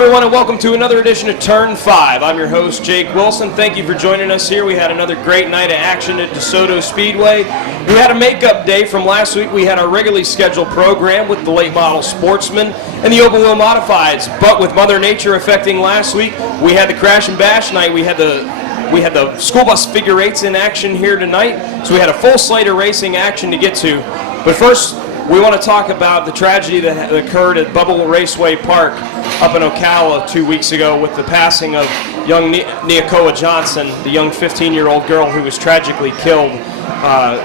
everyone, and welcome to another edition of Turn 5. I'm your host, Jake Wilson. Thank you for joining us here. We had another great night of action at Desoto Speedway. We had a makeup day from last week. We had our regularly scheduled program with the late model sportsmen and the open wheel modifieds. But with Mother Nature affecting last week, we had the crash and bash night. We had the school bus figure eights in action here tonight. So we had a full slate of racing action to get to. But first, we want to talk about the tragedy that occurred at Bubble Raceway Park up in Ocala 2 weeks ago with the passing of young Neakoa Johnson, the young 15-year-old girl who was tragically killed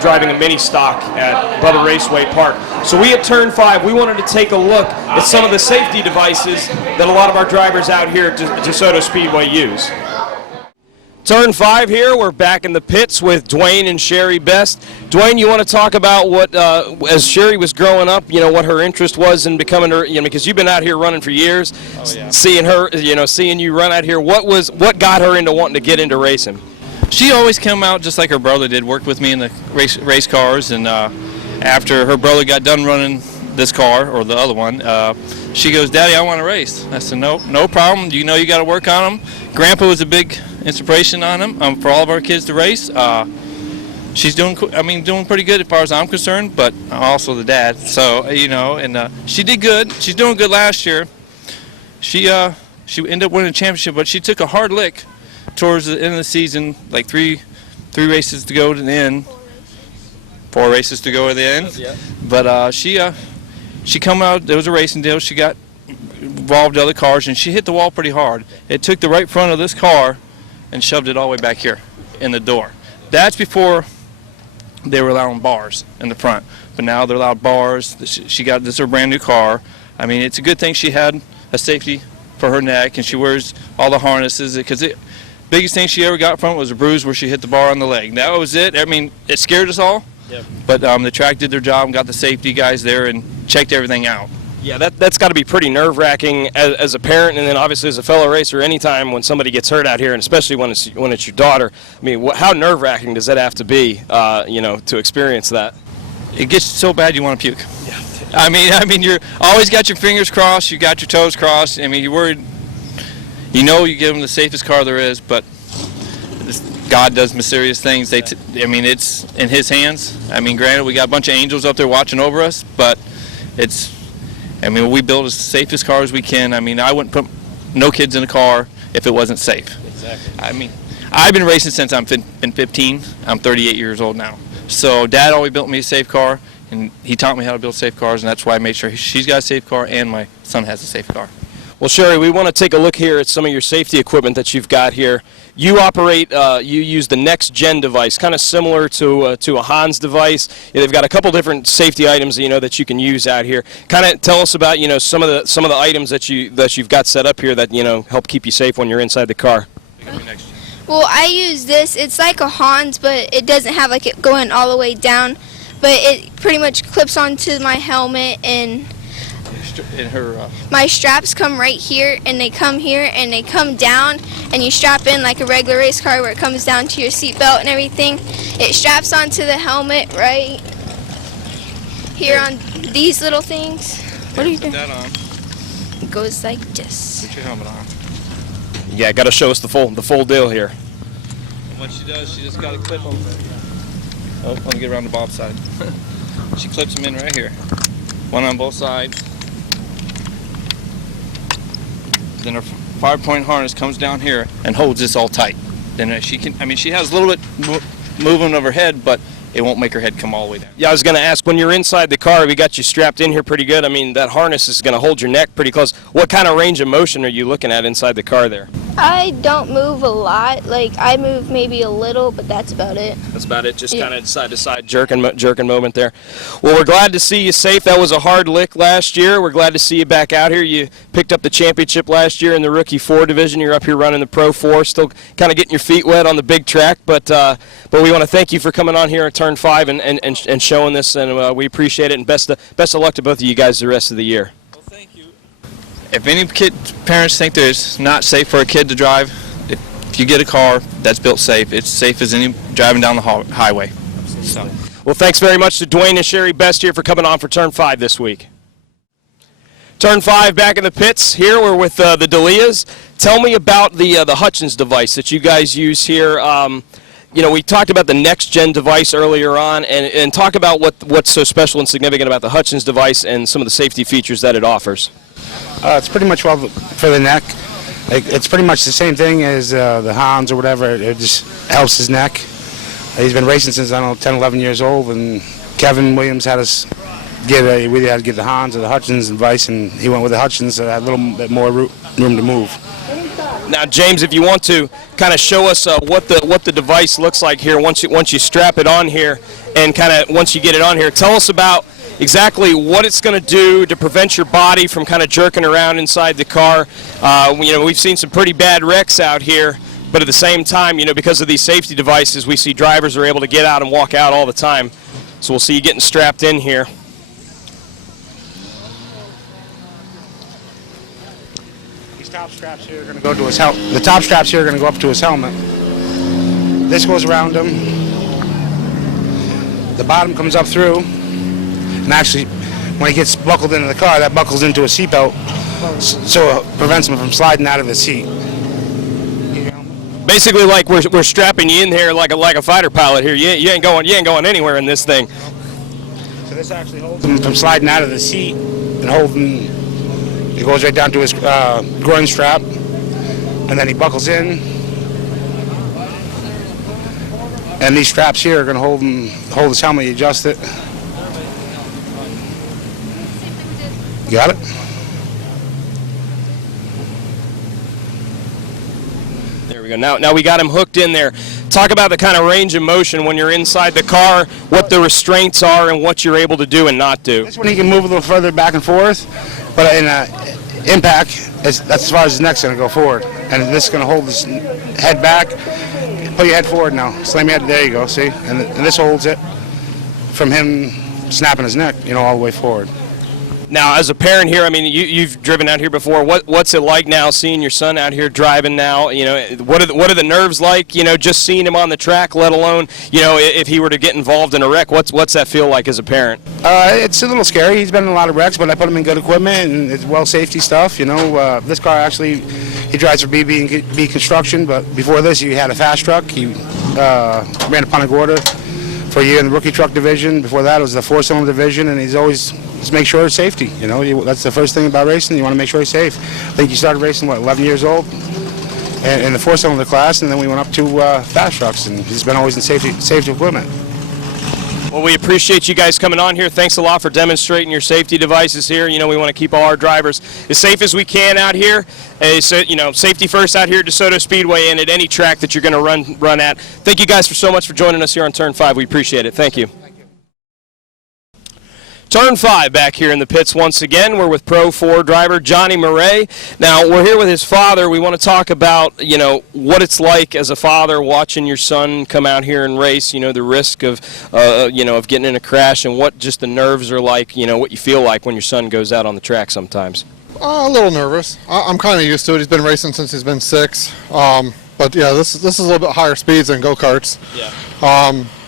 driving a mini stock at Bubble Raceway Park. So we at Turn 5, we wanted to take a look at some of the safety devices that a lot of our drivers out here at DeSoto Speedway use. Turn 5 here, we're back in the pits with Dwayne and Sherry Best. Dwayne, you want to talk about what, as Sherry was growing up, what her interest was in becoming her, because you've been out here running for years, seeing her, seeing you run out here. What got her into wanting to get into racing? She always came out just like her brother did, worked with me in the race cars, and after her brother got done running this car, or the other one, she goes, "Daddy, I want to race." I said, no problem. You got to work on them. Grandpa was a big inspiration on him for all of our kids to race. She's doing pretty good as far as I'm concerned, but also the dad. So and she did good. She's doing good last year. She ended up winning the championship, but she took a hard lick towards the end of the season, like three races to go to the end. 4 races to go to the end. Yeah. But she come out. There was a racing deal. She got involved in other cars, and she hit the wall pretty hard. It took the right front of this car and shoved it all the way back here in the door. That's before they were allowing bars in the front, but now they're allowed bars. This is her brand new car. I mean, it's a good thing she had a safety for her neck, and she wears all the harnesses, because the biggest thing she ever got from it was a bruise where she hit the bar on the leg. That was it. I mean, it scared us all. Yep. But the track did their job and got the safety guys there and checked everything out. Yeah, that's got to be pretty nerve-wracking as a parent, and then obviously as a fellow racer. Anytime when somebody gets hurt out here, and especially when it's your daughter, I mean, how nerve-wracking does that have to be, to experience that? It gets so bad you want to puke. Yeah. I mean, you're always got your fingers crossed, you got your toes crossed. I mean, you're worried. You give them the safest car there is, but God does mysterious things. It's in His hands. I mean, granted, we got a bunch of angels up there watching over us, but we build as safe as car as we can. I mean, I wouldn't put no kids in a car if it wasn't safe. Exactly. I mean, I've been racing since I've been 15. I'm 38 years old now. So Dad always built me a safe car, and he taught me how to build safe cars, and that's why I made sure she's got a safe car and my son has a safe car. Well, Sherry, we want to take a look here at some of your safety equipment that you've got here. You you use the Next Gen device, kind of similar to a Hans device. They've got a couple different safety items that you can use out here. Kind of tell us about some of the items that you've got set up here that help keep you safe when you're inside the car. Well, I use this. It's like a Hans, but it doesn't have it going all the way down. But it pretty much clips onto my helmet, and my straps come right here, and they come here, and they come down, and you strap in like a regular race car where it comes down to your seatbelt and everything. It straps onto the helmet right here on these little things. What are you doing? Put that on. It goes like this. Put your helmet on. Yeah, got to show us the full deal here. And what she does, she just got to clip them. Oh, let me get around to Bob's side. She clips them in right here. One on both sides. Then her 5-point harness comes down here and holds this all tight. Then she has a little bit movement of her head, but it won't make her head come all the way down. Yeah, I was going to ask, when you're inside the car, we got you strapped in here pretty good. I mean, that harness is going to hold your neck pretty close. What kind of range of motion are you looking at inside the car there? I don't move a lot. I move maybe a little, but that's about it. That's about it, just kind of side to side jerking moment there. Well, we're glad to see you safe. That was a hard lick last year. We're glad to see you back out here. You picked up the championship last year in the Rookie 4 division. You're up here running the Pro 4, still kind of getting your feet wet on the big track, but we want to thank you for coming on here at Turn 5 and showing this, and we appreciate it, and best of luck to both of you guys the rest of the year. If any parents think that it's not safe for a kid to drive, if you get a car that's built safe, it's safe as any driving down the highway. So. Well, thanks very much to Dwayne and Sherry Best here for coming on for Turn 5 this week. Turn 5 back in the pits here. We're with the D'Elias. Tell me about the Hutchins device that you guys use here. We talked about the next-gen device earlier on, and talk about what's so special and significant about the Hutchins device and some of the safety features that it offers. It's pretty much well for the neck. It's pretty much the same thing as the Hans or whatever. It just helps his neck. He's been racing since, I don't know, 10, 11 years old, and Kevin Williams had us we either had to get the Hans or the Hutchins device, and he went with the Hutchins, so had a little bit more room to move. Now, James, if you want to kind of show us what the device looks like here once you strap it on here, and kind of once you get it on here, tell us about exactly what it's going to do to prevent your body from kind of jerking around inside the car. We've seen some pretty bad wrecks out here, but at the same time, because of these safety devices, we see drivers are able to get out and walk out all the time. So we'll see you getting strapped in here. Top straps here are going to go to his helmet. The top straps here are going to go up to his helmet. This goes around him. The bottom comes up through, and actually, when he gets buckled into the car, that buckles into a seatbelt, so it prevents him from sliding out of his seat. Basically, like we're strapping you in here like a fighter pilot here. You ain't going anywhere in this thing. So this actually holds him from sliding out of the seat and holding. It goes right down to his groin strap, and then he buckles in. And these straps here are going to hold his helmet. You adjust it. Got it? There we go. Now we got him hooked in there. Talk about the kind of range of motion when you're inside the car, what the restraints are, and what you're able to do and not do. This one he can move a little further back and forth, but in impact, that's as far as his neck's going to go forward. And this is going to hold his head back. Put your head forward now. Slam your head. There you go. See? And this holds it from him snapping his neck, all the way forward. Now, as a parent here, I mean, you've driven out here before. What's it like now seeing your son out here driving now? What are the nerves like? Just seeing him on the track, let alone, if he were to get involved in a wreck. What's that feel like as a parent? It's a little scary. He's been in a lot of wrecks, but I put him in good equipment and it's well safety stuff. This car actually, he drives for BB Construction, but before this, he had a fast truck. He ran a Punta Gorda for a year in the rookie truck division. Before that, it was the four-cylinder division, and he's always just make sure it's safety. That's the first thing about racing. You want to make sure he's safe. I think he started racing, 11 years old, in the four-cylinder class, and then we went up to fast trucks, and he's been always in safety equipment. Well, we appreciate you guys coming on here. Thanks a lot for demonstrating your safety devices here. We want to keep all our drivers as safe as we can out here. Safety first out here at Desoto Speedway and at any track that you're going to run at. Thank you guys so much for joining us here on Turn 5. We appreciate it. Thank you. Turn 5 back here in the pits once again. We're with Pro 4 driver Johnny Murray. Now, we're here with his father. We want to talk about, what it's like as a father watching your son come out here and race, the risk of getting in a crash and what just the nerves are like, what you feel like when your son goes out on the track sometimes. A little nervous. I'm kind of used to it. He's been racing since he's been 6. But yeah, this is a little bit higher speeds than go-karts. Yeah.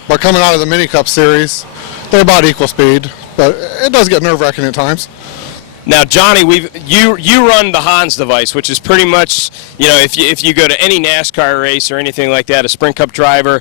But coming out of the Mini Cup series, they're about equal speed. But it does get nerve-wracking at times. Now, Johnny, you run the Hans device, which is pretty much, if you go to any NASCAR race or anything like that, a Sprint Cup driver,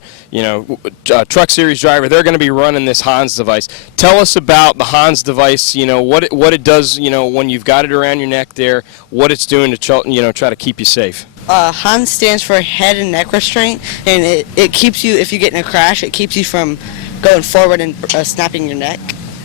Truck Series driver, they're going to be running this Hans device. Tell us about the Hans device. What it does. When you've got it around your neck there, what it's doing to try to keep you safe. Hans stands for head and neck restraint, and it keeps you, if you get in a crash, it keeps you from going forward and snapping your neck.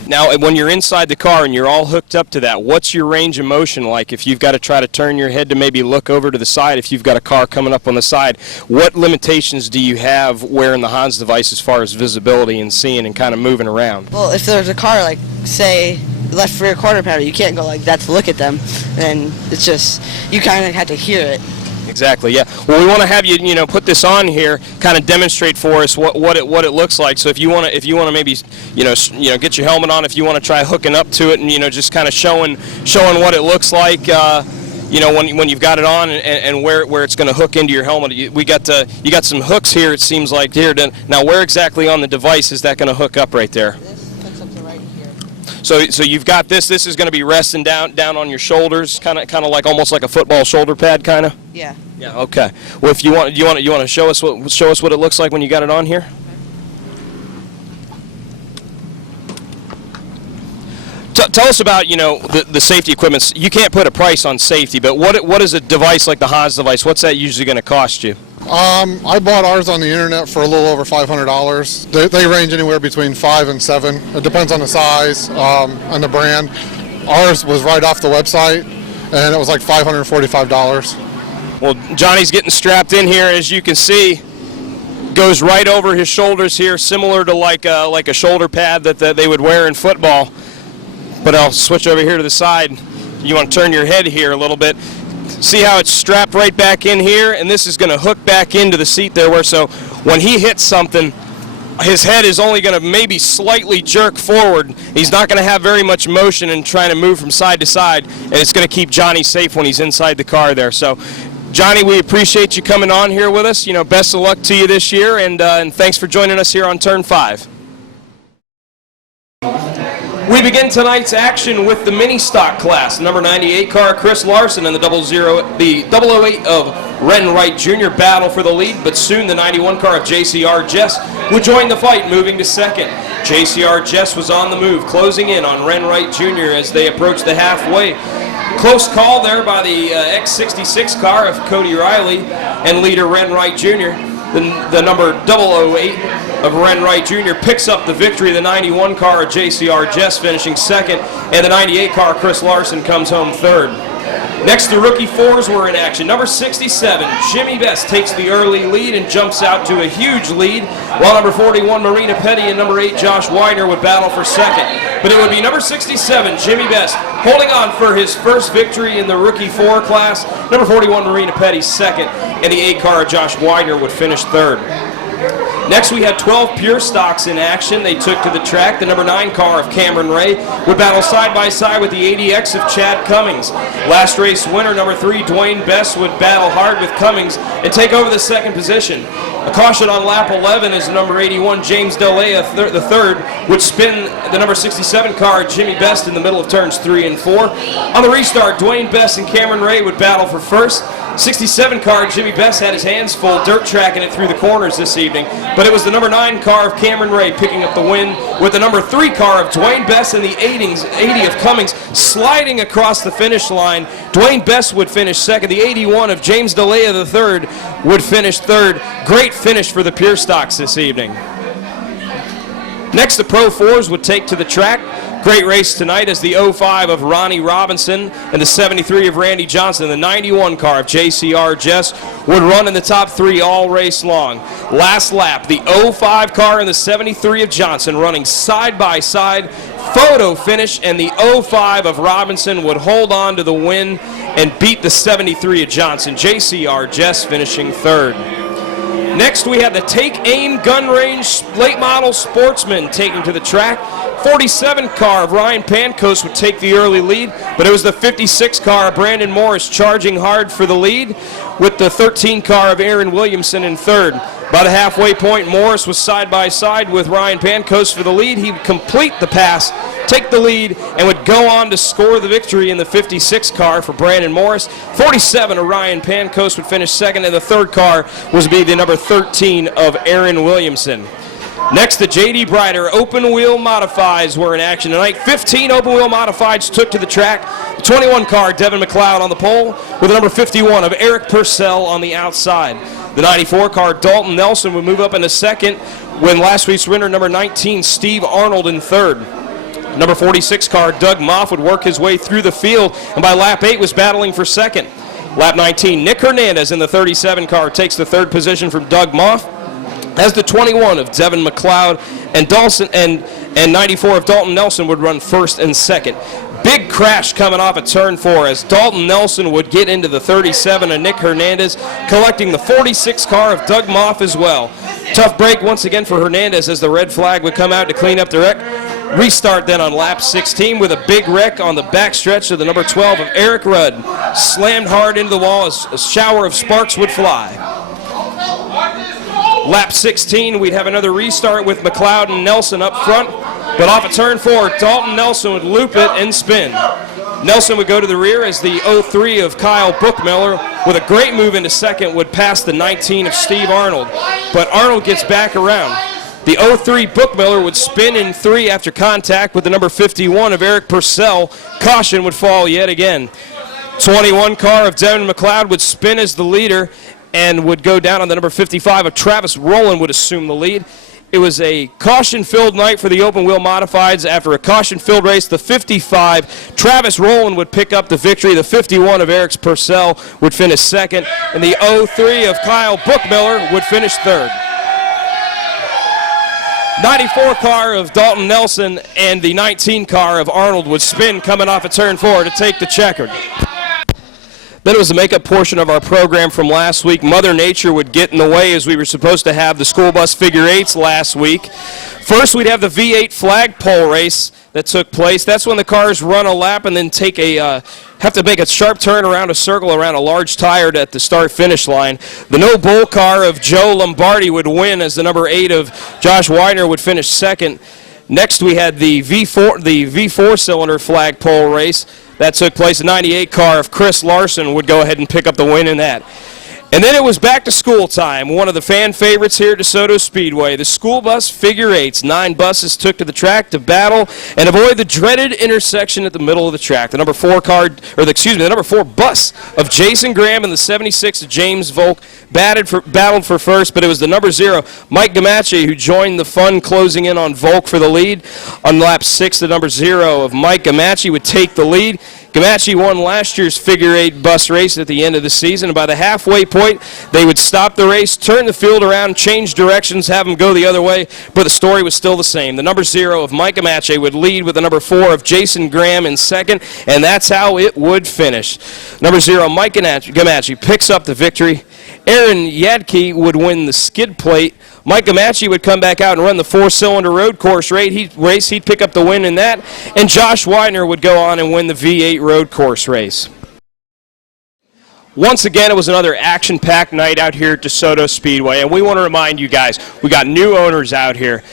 Now, when you're inside the car and you're all hooked up to that, what's your range of motion like? If you've got to try to turn your head to maybe look over to the side, if you've got a car coming up on the side, what limitations do you have wearing the Hans device as far as visibility and seeing and kind of moving around? Well, if there's a car, like, say, left rear quarter pounder, you can't go like that to look at them, and it's just, you kind of have to hear it. Exactly, yeah. Well, we want to have you, put this on here, kind of demonstrate for us what it looks like. So if you want to maybe, get your helmet on, if you want to try hooking up to it, and just kind of showing what it looks like, when you've got it on and where it's going to hook into your helmet. You got some hooks here. It seems like here. Now, where exactly on the device is that going to hook up right there? This hooks up to right here. So you've got this. This is going to be resting down on your shoulders, kind of like almost like a football shoulder pad, kind of. Yeah. Yeah. Okay. Well, if you want to show us what it looks like when you got it on here. Tell us about the safety equipment. You can't put a price on safety, but what is a device like the Haas device? What's that usually going to cost you? I bought ours on the internet for a little over $500. They range anywhere between $5 and $7. It depends on the size and the brand. Ours was right off the website, and it was like $545. Well, Johnny's getting strapped in here, as you can see. Goes right over his shoulders here, similar to like a shoulder pad that they would wear in football. But I'll switch over here to the side. You want to turn your head here a little bit. See how it's strapped right back in here, and this is going to hook back into the seat there, so when he hits something, his head is only going to maybe slightly jerk forward. He's not going to have very much motion in trying to move from side to side, and it's going to keep Johnny safe when he's inside the car there. So, Johnny, we appreciate you coming on here with us. Best of luck to you this year, and thanks for joining us here on Turn 5. We begin tonight's action with the mini stock class. Number 98 car Chris Larson and the 008 of Ren Wright Jr. battle for the lead, but soon the 91 car of JCR Jess would join the fight, moving to second. JCR Jess was on the move, closing in on Ren Wright Jr. as they approached the halfway. Close call there by the X66 car of Cody Riley and leader Ren Wright Jr. The number 008 of Ren Wright Jr. picks up the victory. The 91 car of JCR Jess finishing second, and the 98 car Chris Larson comes home third. Next, the rookie fours were in action. Number 67, Jimmy Best takes the early lead and jumps out to a huge lead, while number 41, Marina Petty, and number 8, Josh Widener would battle for second. But it would be number 67, Jimmy Best, holding on for his first victory in the rookie four class. Number 41, Marina Petty, second, and the 8 car, Josh Widener, would finish third. Next, we had 12 pure stocks in action. They took to the track. The number 9 car of Cameron Ray would battle side by side with the 80X of Chad Cummings. Last race winner, number 3, Dwayne Best, would battle hard with Cummings and take over the second position. A caution on lap 11 is number 81, James Delea, the third, would spin the number 67 car, Jimmy Best, in the middle of turns 3 and 4. On the restart, Dwayne Best and Cameron Ray would battle for first. 67 car, Jimmy Best, had his hands full dirt tracking it through the corners this evening, but it was the number 9 car of Cameron Ray picking up the win, with the number 3 car of Dwayne Best and the 80 of Cummings sliding across the finish line. Dwayne Best would finish second. The 81 of James Delea the third would finish third. Great finish for the pure stocks this evening. Next, the Pro 4s would take to the track. Great race tonight as the 05 of Ronnie Robinson and the 73 of Randy Johnson, the 91 car of JCR Jess, would run in the top 3 all race long. Last lap, the 05 car and the 73 of Johnson running side by side. Photo finish, and the 05 of Robinson would hold on to the win and beat the 73 of Johnson. JCR Jess finishing third. Next, we had the Take Aim Gun Range late model sportsman taking to the track. 47 car of Ryan Pankos would take the early lead, but it was the 56 car of Brandon Morris charging hard for the lead, with the 13 car of Aaron Williamson in third. By the halfway point, Morris was side by side with Ryan Pankos for the lead. He would complete the pass, take the lead, and would go on to score the victory in the 56 car for Brandon Morris. 47 of Ryan Pankos would finish second, and the third car was be the number 13 of Aaron Williamson. Next, the J.D. Brider open wheel modifieds were in action tonight. 15 open wheel modifieds took to the track. The 21 car, Devin McLeod, on the pole, with the number 51 of Eric Purcell on the outside. The 94 car, Dalton Nelson, would move up into second, when last week's winner, number 19, Steve Arnold, in third. Number 46 car, Doug Moff, would work his way through the field, and by lap 8 was battling for second. Lap 19, Nick Hernandez in the 37 car takes the third position from Doug Moff, as the 21 of Devin McLeod and Dawson and 94 of Dalton Nelson would run first and second. Big crash coming off at turn 4 as Dalton Nelson would get into the 37 of Nick Hernandez, collecting the 46 car of Doug Moff as well. Tough break once again for Hernandez as the red flag would come out to clean up the wreck. Restart then on lap 16 with a big wreck on the backstretch of the number 12 of Eric Rudd. Slammed hard into the wall as a shower of sparks would fly. Lap 16, we'd have another restart with McLeod and Nelson up front, But off of turn 4, Dalton Nelson would loop it and spin. Nelson would go to the rear as the 03 of Kyle Bookmiller, with a great move into second, would pass the 19 of Steve Arnold. But Arnold gets back around. The 03 Bookmiller would spin in 3 after contact with the number 51 of Eric Purcell. Caution would fall yet again. 21 car of Devin McLeod would spin as the leader and would go down on the number 55 of Travis Rowland would assume the lead. It was a caution-filled night for the open wheel modifieds. After a caution-filled race, the 55, Travis Rowland would pick up the victory. The 51 of Eric Purcell would finish second, and the 03 of Kyle Bookmiller would finish third. 94 car of Dalton Nelson and the 19 car of Arnold would spin coming off of turn 4 to take the checkered. Then it was the makeup portion of our program from last week. Mother Nature would get in the way as we were supposed to have the school bus figure eights last week. First, we'd have the V8 flagpole race that took place. That's when the cars run a lap and then take have to make a sharp turn around a circle around a large tire at the start-finish line. The no bull car of Joe Lombardi would win as the number 8 of Josh Weiner would finish second. Next, we had the V4 cylinder flagpole race. That took place. The 98 car of Chris Larson would go ahead and pick up the win in that. And then it was back to school time. One of the fan favorites here at Desoto Speedway. The school bus figure eights. 9 buses took to the track to battle and avoid the dreaded intersection at the middle of the track. The number 4 the number 4 bus of Jason Graham and the 76 of James Volk battled for first, but it was the number 0, Mike Gamache, who joined the fun, closing in on Volk for the lead. On lap 6, the number 0 of Mike Gamache would take the lead. Gamache won last year's figure 8 bus race at the end of the season, and by the halfway point, they would stop the race, turn the field around, change directions, have them go the other way, but the story was still the same. The number 0 of Mike Gamache would lead with the number 4 of Jason Graham in second, and that's how it would finish. Number 0, Mike Gamache picks up the victory. Aaron Yadke would win the skid plate. Mike Gamache would come back out and run the 4-cylinder road course race. He'd pick up the win in that. And Josh Widener would go on and win the V8 road course race. Once again, it was another action-packed night out here at DeSoto Speedway. And we want to remind you guys, we got new owners out here.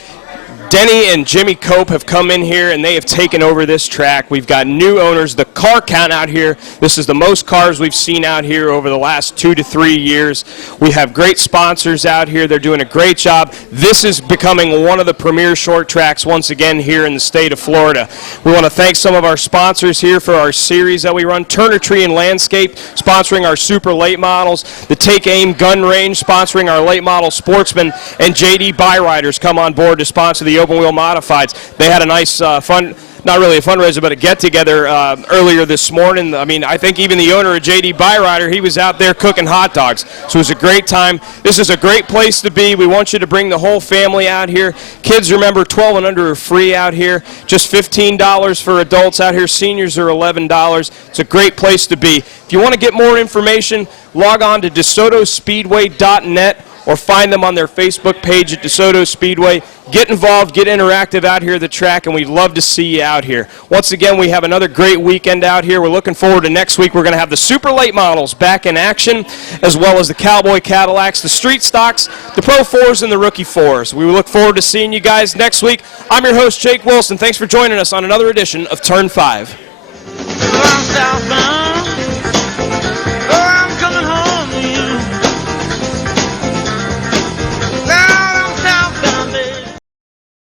Denny and Jimmy Cope have come in here and they have taken over this track. We've got new owners. The car count out here, this is the most cars we've seen out here over the last 2 to 3 years. We have great sponsors out here. They're doing a great job. This is becoming one of the premier short tracks once again here in the state of Florida. We want to thank some of our sponsors here for our series that we run. Turner Tree and Landscape sponsoring our super late models. The Take Aim Gun Range sponsoring our late model sportsmen. And JD Byriders come on board to sponsor the open wheel modifieds. They had a nice fun, not really a fundraiser, but a get-together earlier this morning. I mean, I think even the owner of JD Byrider, he was out there cooking hot dogs. So it was a great time. This is a great place to be. We want you to bring the whole family out here. Kids, remember, 12 and under are free out here. Just $15 for adults out here. Seniors are $11. It's a great place to be. If you want to get more information, log on to DeSotoSpeedway.net or find them on their Facebook page at DeSoto Speedway. Get involved, get interactive out here at the track, and we'd love to see you out here. Once again, we have another great weekend out here. We're looking forward to next week. We're going to have the super late models back in action, as well as the Cowboy Cadillacs, the street stocks, the Pro 4s, and the Rookie 4s. We look forward to seeing you guys next week. I'm your host, Jake Wilson. Thanks for joining us on another edition of Turn 5.